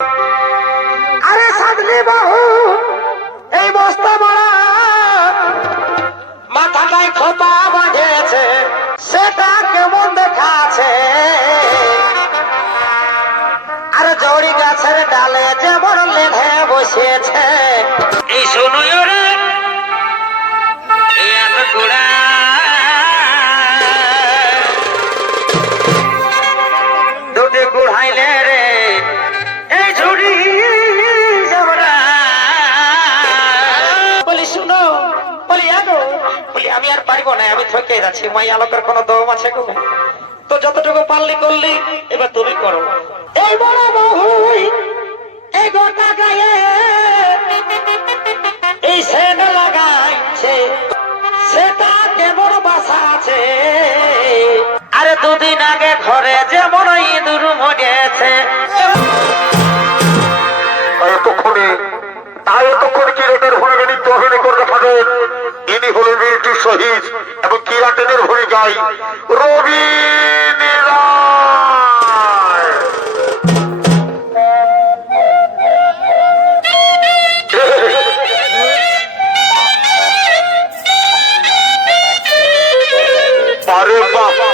আরে সাধলি বাহু এই বস্তা বড়া মাথাটায় খোপা বাঁধেছে, সেটা কেমন দেখাচ্ছে। আরে জড়ি গাছের ডালে যেমন লেধে বসেছে। এই শুনুই রে এত গোড়া দুটি গুড়াইলে রে এই ঝুড়ি জবরা। বলি শুনো, বলি আগো, বলি আমি আর পারিব না, আমি থকে যাচ্ছি। মাই আলোকের কোনো দম আছে গো? তো যতটুকু পারলি করলি, এবার তুমি করো। এই বড় বহুই এই গোটা গায়ে এই সেট লাগাইছে, সেটা কেমন বাসা আছে। আরে দুদিন আগে ঘরে যেমন ইঁদুর মরেছে। এতক্ষণ কিরাটের ভূমিকা নিত্য অভিনয় করে দেখাবেন। ইনি হলেন বীরটি শহীদ এবং কিরাটের ভূমিকায় রবি আরে বাবা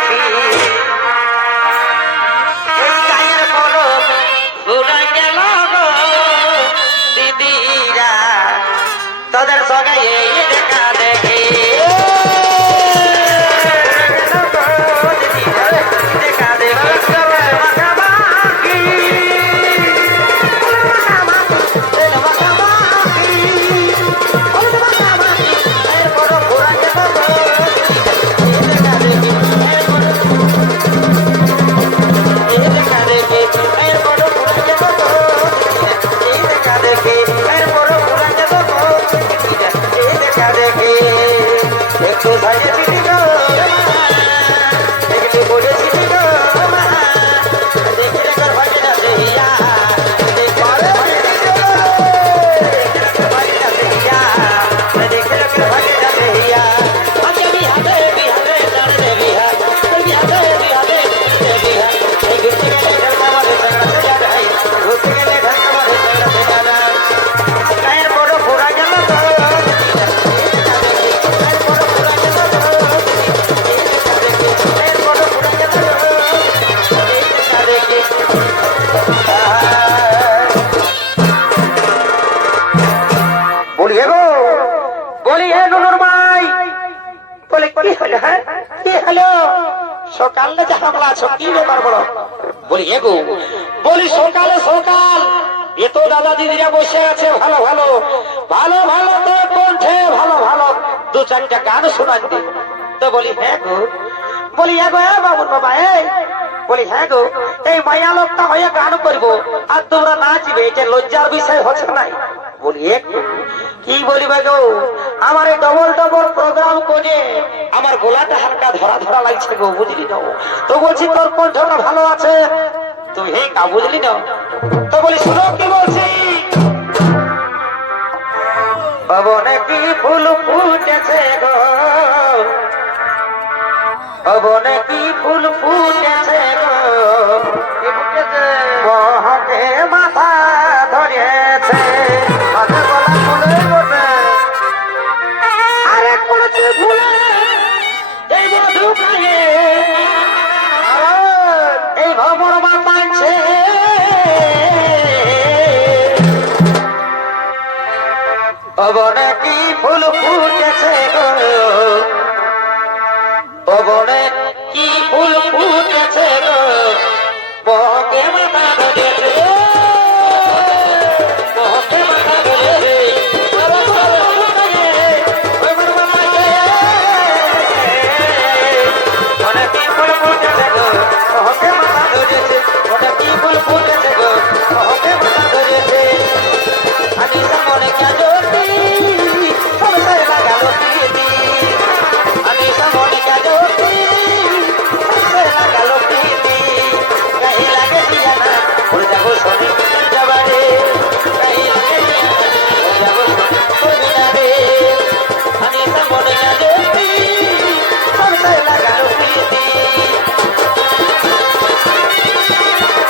দেখি এই গায়ের পরব ঘুরে গেল গো দিদিরা তোদের সঙ্গে এই দেখা দেখি দেখা দেখি একটু সাইডে চিঠি গো একটু বলে চিঠি গো দেখে রেখার ভাগে না দেহিয়া দেখে রেখার ভাগে না দেহিয়া দেখে রেখার ভাগে না দেহিয়া আমি বিহারে বিহারে জানে বিহা বিহারে বিহারে বিহা এই ঘুরতে গেলে ঘর আমাদের সঙ্গে চলে যায় ঘুরতে গেলে ঘর আমাদের সঙ্গে চলে যায় গায়ের বড় ঘোরা গেল তো বলিয়ে গো বলিয়ে নুনুর মাই বলে কি হলো হ্যাঁ কি হলো সকালে যে হামলা আছো কি ব্যাপার বলো বলিয়ে গো বলি সকালে সকাল এত দাদা দিদিরা বসে আছে ভালো ভালো ভালো ভালো তো কণ্ঠে ভালো ভালো দু চারটা গান শোনান দি তো বলি হ্যাঁ গো বলি হ্যাঁ গো বাবুর বাবা এই বলি হ্যাঁ গো এই মায়া লোকটা হয়ে গান করবো আর তোমরা নাচবে এটা লজ্জার বিষয় হচ্ছে নাই বলি একটু কি বলিবে গো আমার এই ডবল ডবল প্রোগ্রাম করে আমার গোলাটা হালকা ধরা ধরা লাগছে গো বুঝলি না তো বলছি তোর কণ্ঠটা ভালো আছে তুই হে কা বুঝলি না তো বলি শুনো কি বলছি পবনে কি ফুল ফুটেছে গো পবনে কি ফুল ফুটেছে গো মহকে মাথা ধরেছে আরে করেছে ভুলে এই মধু খায়ে এই ভবর বাঁধছে পবনে কি ফুল ফুটেছে গো পবনে কি ফুল ফুটেছে গো বহকে মাথা ধরেছে বহকে মাথা ধরেছে অনেক কি ফুল ফুটেছে গো বহকে মাথা ধরেছে অনেক কি ফুল ফুটেছে গো বহকে মাথা ধরেছে আমি সামনে কে জ্যোতি সবসে লাগালো প্রীতি আমি সামনে কে জ্যোতি সবসে লাগালো প্রীতি গায়ে লাগে দিয়া না ভুল যাবো শনি যাবারে গায়ে লাগে দিয়া না ভুল যাবো শনি যাবে আমি সামনে কে জ্যোতি সবসে লাগালো প্রীতি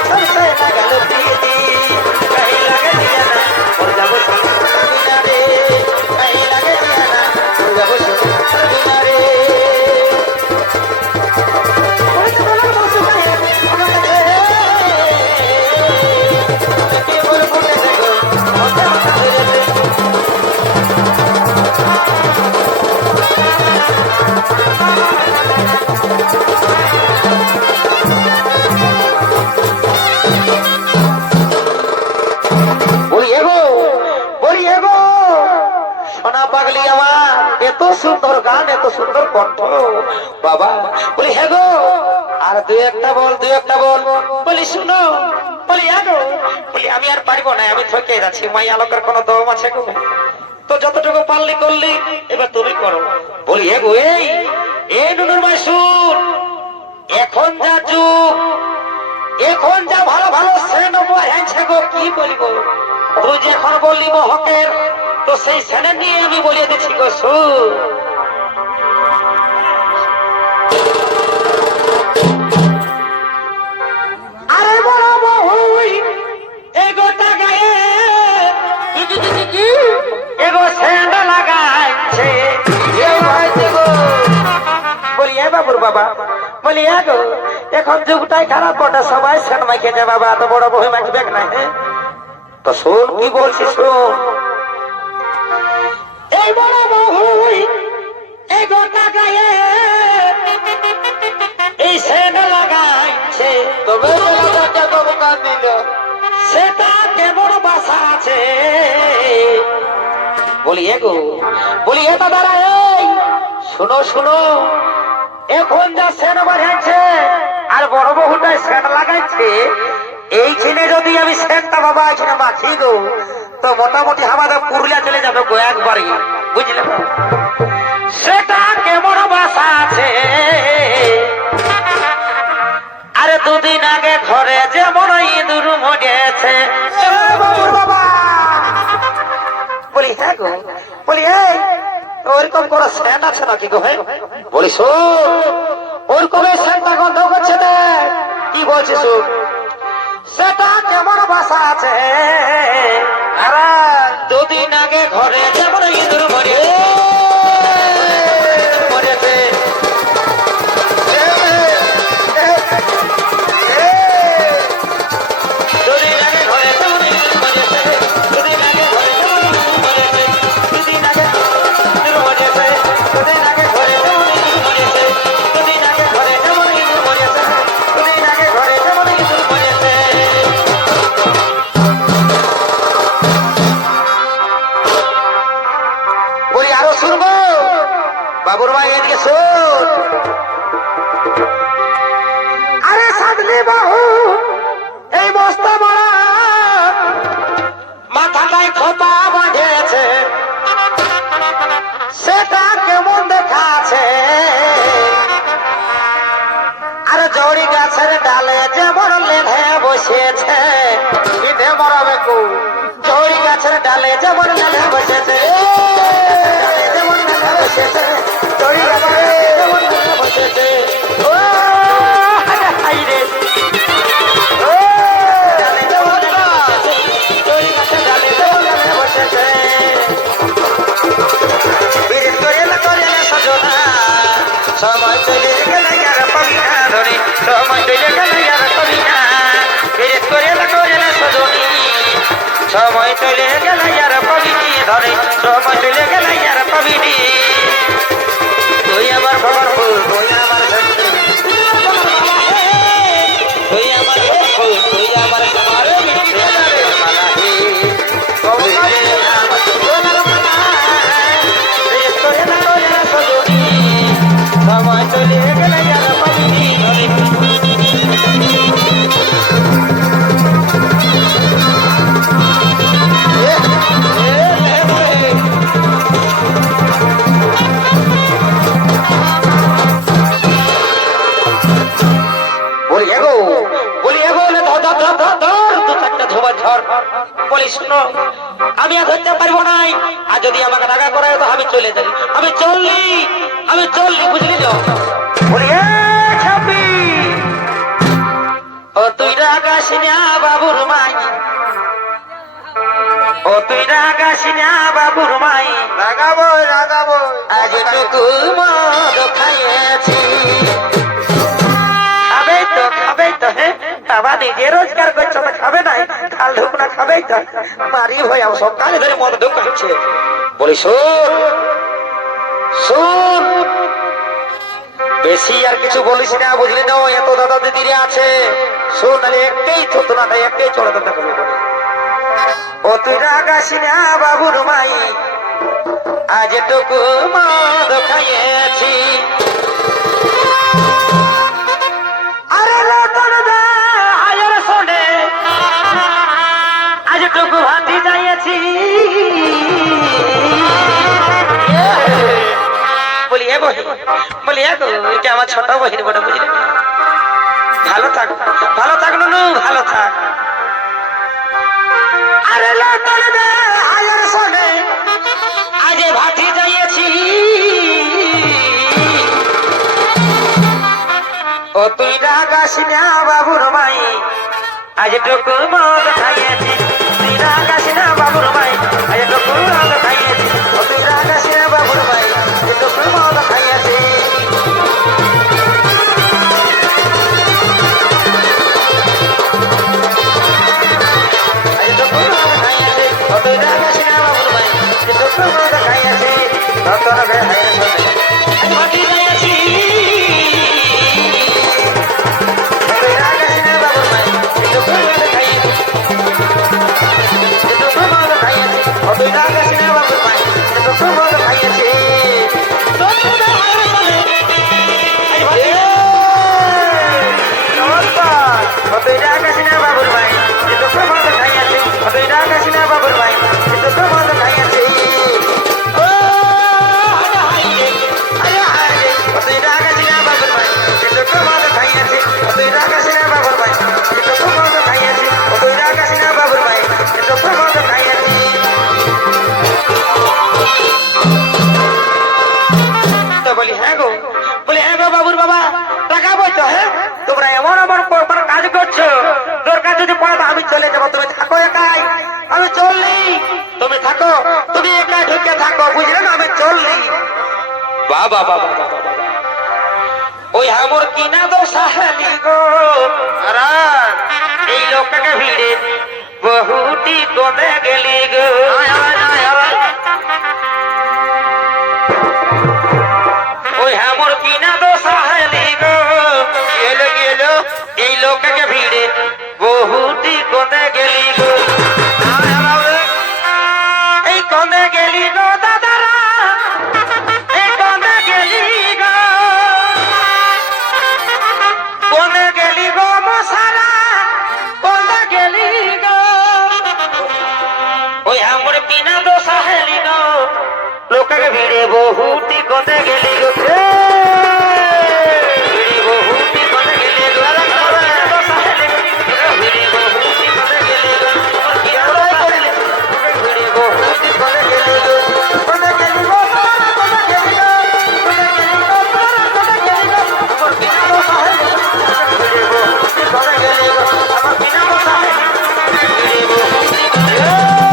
সবসে লাগালো প্রীতি গায়ে লাগে দিয়া না ভুল যাবো শনি যাবে গায়ে লাগে দিয়া না ভুল যাবো শনি যাবে সোনা পাগলি আমার এত সুন্দর গান এত সুন্দর কণ্ঠ বাবা বলি হ্যাঁ গো আর দুই একটা বল বলি শুনো বলি হ্যাঁ গো বলি আমি আর পারবো না আমি থকে যাচ্ছি মাই আলোকের কোনো দম আছে গো তো যতটুকু পারলি করলি এবার তুমি করো বলি হ্যাঁ গো এই নুনুর মাই শুন এখন যা যুগ এখন যা ভালো ভালো সেন হয়েছে গো কি বলিব তুই যে এখন বললি হকের তো সেই সেনে নিয়ে আমি বলিয়ে দিচ্ছি গো শুন আরে বড় বহুই এগোটা গায়ে এগো সেন লাগাইছে বলি এ বাবুর বাবা বলি গো এখন যুগটাই খারাপ বটে, সবাই সেন মাইকে যে বাবা এত বড় বই মাইকবে না। হ্যাঁ তো শোন কি বলছি শোন, এই বড় বই এই গোটা গায়ে এই সেন লাগাইছে, তবে কান দিল সেটা কেমন বাসা আছে। বলি গো বলি এটা দাঁড়া, এই শুনো শুনো, এখন যা সেন বাজাইছে আর বড় বহুটাই সেন লাগাইছে, এইখানে যদি আমি সেনটা বাবা এখানে মাছি গো তো মোটামুটি আমাদের পুরুলিয়া চলে যাবে গো একবারই, বুঝলে? সেটা কেমন বাসা আছে, আরে দুদিন আগে ঘরে যেমন ইঁদুর মরেছে। বাবুর বাবা বলি হ্যাঁ গো বলি এই ওরকম কোন সেন্ট আছে নাকি গো? হ্যাঁ বলি শোন, ওরকম সেন্টটা গন্ধ করছে না, কি বলছিস শোন, সেটা কেমন বাসা আছে, আরে দুদিন আগে ঘরে যেমন ইঁদুর মরেছে। বাবুর ভাই এদিকে শোন, আরে সাধলি বাহু এই বস্তা মারা মাথাটাই খোপা বাঁধেছে, সেটা কেমন দেখাচ্ছে, আরে জড়ি গাছের ডালে যেমন লেধে বসেছে, বিধে মরাবে কু, জড়ি গাছের ডালে যেমন লেধে বসেছে, যেমন লেধে বসেছে, জড়ি গাছে যেমন লেধে বসেছে, ও হাই রে, ও ডালে যেমন লেধে বসেছে, জড়ি গাছের ডালে যেমন লেধে বসেছে, বিরিত করে সজনা, সময় চলে গেল আর পাবি না ধরে, সময় চলে গেল আর পাবি না, বিরিত করে সজনী, সময় চলে গেল আর পাবিনি ধরে, সময় চলে গেল আর পাবিনি, তুই আমার খবর ফুল, তুই আমার তুই আমার ফুল, তুই আমার সবার সময় চলে গেল আর পাবিনি ধরে। আমি আর ধরতে পারবো নাই, আর যদি আমাকে টাকা করায় তো আমি চলে যাই, আমি চললি বুঝলি তো। বলি ও তুই রাগাস না বাবুর মাই, ও তুই রাগাস না বাবুর মাই, রাগাবো রাগাবো আজ টুকু মদ খাইয়েছি, খাবে তো হ্যাঁ বাবা, নিজে রোজগার করছো তো খাবে না, খাল ঢুক না খাবেই তো, মারি হয়ে সব কালে ধরে মদ ঢুক হচ্ছে। বলি শোন শোন, বেশি আর কিছু বলিস না বুঝলি না, এত দাদা দিদিরা আছে, শোন নাহলে একটাই থতনাটা একটাই চড়াতে থাকবে। ও তুই রাগাস না বাবুর মাই, আজ টুকু মদ খাইয়েছি, আরে লটন দে আয়ের শোনে, আজ টুকু ভাতি যাইয়েছি। বলি এ বহি, বলি গো এটা আমার ছোট বহিন বড়, বুঝলি? ভালো থাক নুনু, ভালো থাক। আরে লটন দে আয়ের শোনে, আজ ভাতি যাইয়েছি, ও তুই রাগাস না বাবুর মাই, আজ টুকু মদ খাইয়েছি, তুই রাগাস না বাবুর মাই, আজ টুকু মদ খাইয়েছি, ও তুই রাগাস না বাবুর মাই, আজ টুকু মদ খাইয়েছি। বাবা বাবা বাবা ওই আমার কিনা দো সাহেলি গো এই লোকটাকে ভিড়ে বহুটি কোনে গেলি গো ওই আমার কিনা দো সাহেলি গো এই লোকটাকে ভিড়ে বহুটি কোনে গেলি গো এই কোনে গেলি গো দাদারা এই কোনে গেলি গো কোনে গেলি গো মশারা কোনে গেলি গো ওই আমার কিনা দো সাহেলি গো লোককে ভিড়ে বহুটি কোনে গেলি গো ভিড়ে বহুটি কোনে গেলি গো দো সাহেলি গো ভিড়ে বহুটি কোনে গেলি গো আমার কিনা দো সাহেলি ভিড়ে বহুটি কোনে গেলি গো কোনে গেলি গো কোনে গেলি গো কোনে গেলি গো কোনে গেলি গো আমার কিনা দো সাহেলি ভিড়ে বহুটি কোনে গেলি গো আমার কিনা দো সাহেলি ভিড়ে বহুটি কোনে গেলি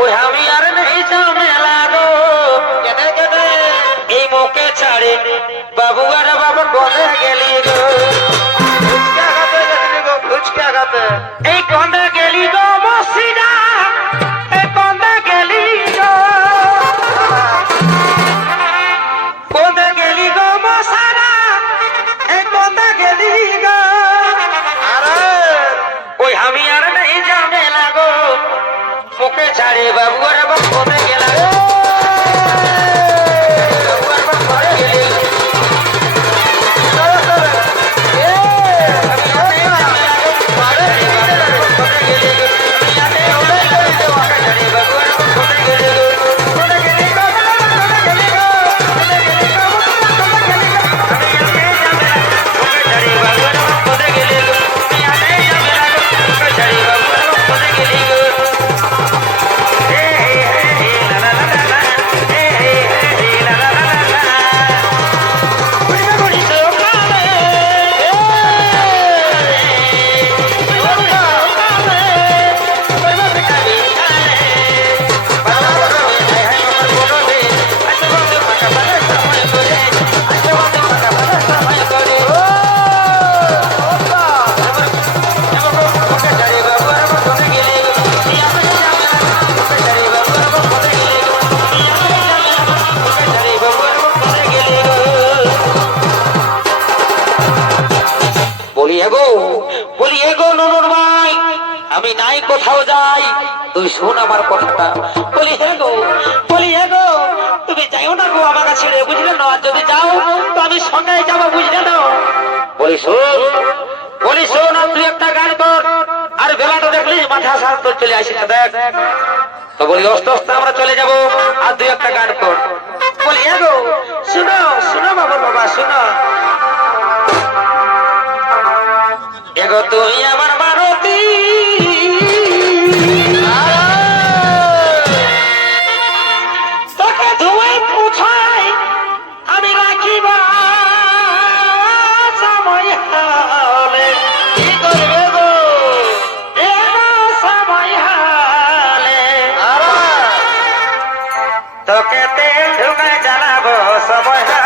ওই আমি আর নেই ঝামেলা গো এই মোকে ছাড়ে বাবু আর বাবা কোনে গেলি গো এই কোনে গেলি গো মসিদা এই কোনে গেলি গো কোনে গেলি গো মশারা এই কোনে গেলি গো ওই আমি আর নেই ঝামেলা গো মুখে ছাড়ে বাবু আর বাবা কোনে গেলা গো বাবু আর বাবা কোনে গেলি গো আমি নাই কোথাও যাই তুই শোন আমার কথাটা বলি হে গো তুমি যাইও না গো আমাকে ছেড়ে বুঝলে না যদি যাও তো আমি সঙ্গে যাবো বুঝলে না বলি শোন আর তুই একটা গান কর আর বেলাটা দেখলি মাথা সার তোর চলে আসি না দেখ তো বলি অস্তে অস্তে আমরা চলে যাবো আর তুই একটা গান কর বলি হে গো শুনো বাবা শুনো এগো তুই আমার মারতি তোকে ধুয়ে পুছাই আমি রাখিব সময় হলে কি করবে গো সময় হলে তোকে তেল ঢুকে জ্বালাবো সময়